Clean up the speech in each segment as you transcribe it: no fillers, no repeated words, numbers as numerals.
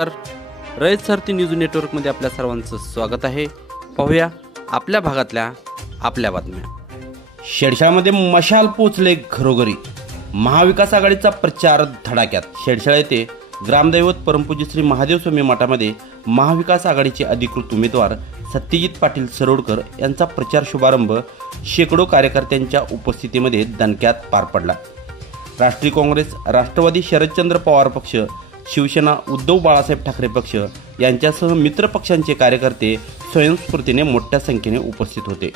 तर रयत सारथी न्यूज नेटवर्कमध्ये आपल्या सर्वांचं स्वागत आहे। पाहूया आपल्या भागातल्या आपल्या बातम्या। शेडशाळमध्ये मशाल पोचले घरोघरी, महाविकास आघाडीचा प्रचार धडाक्यात। शेडशाळ येथे ग्रामदैवत परमपूज्य श्री महादेव स्वामी मठामध्ये महाविकास आघाडीचे अधिकृत उमेदवार सत्यजित पाटील सरोडकर यांचा प्रचार शुभारंभ शेकडो कार्यकर्त्यांच्या उपस्थितीमध्ये दणक्यात पार पडला। राष्ट्रीय काँग्रेस, राष्ट्रवादी शरदचंद्र पवार पक्ष, शिवसेना उद्धव बाळासाहेब ठाकरे पक्ष यांच्यासह मित्र पक्षांचे कार्यकर्ते स्वयंस्फूर्तीने मोठ्या संख्येने उपस्थित होते।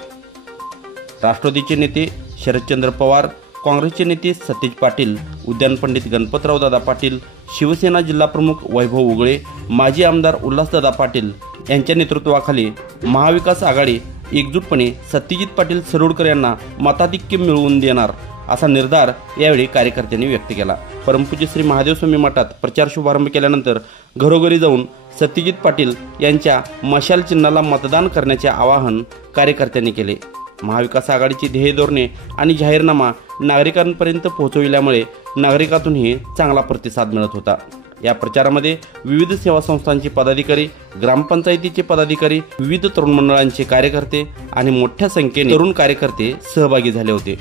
राष्ट्रवादीचे नेते शरदचंद्र पवार, काँग्रेसचे नेते सतेज पाटील, उद्यान पंडित गणपतराव दादा पाटील, शिवसेना जिल्हा प्रमुख वैभव उगळे, माजी आमदार उल्हासदादा पाटील यांच्या नेतृत्वाखाली महाविकास आघाडी एकजूटपणे सत्यजित पाटील सरोडकर यांना मताधिक्य मिळवून देणार असा निर्धार यावेळी कार्यकर्त्यांनी व्यक्त केला। परमपूज्य श्री महादेव स्वामी मठात प्रचार शुभारंभ केल्यानंतर घरोघरी जाऊन सत्यजित पाटील यांच्या मशाल चिन्हाला मतदान करण्याचे आवाहन कार्यकर्त्यांनी केले। महाविकास आघाडीची ध्येय धोरणे आणि जाहीरनामा नागरिकांपर्यंत पोहोचविल्यामुळे नागरिकांतूनही चांगला प्रतिसाद मिळत होता। या प्रचारामध्ये विविध सेवा संस्थांचे पदाधिकारी, ग्रामपंचायतीचे पदाधिकारी, विविध तरुण मंडळांचे कार्यकर्ते आणि मोठ्या संख्येने तरुण कार्यकर्ते सहभागी झाले होते।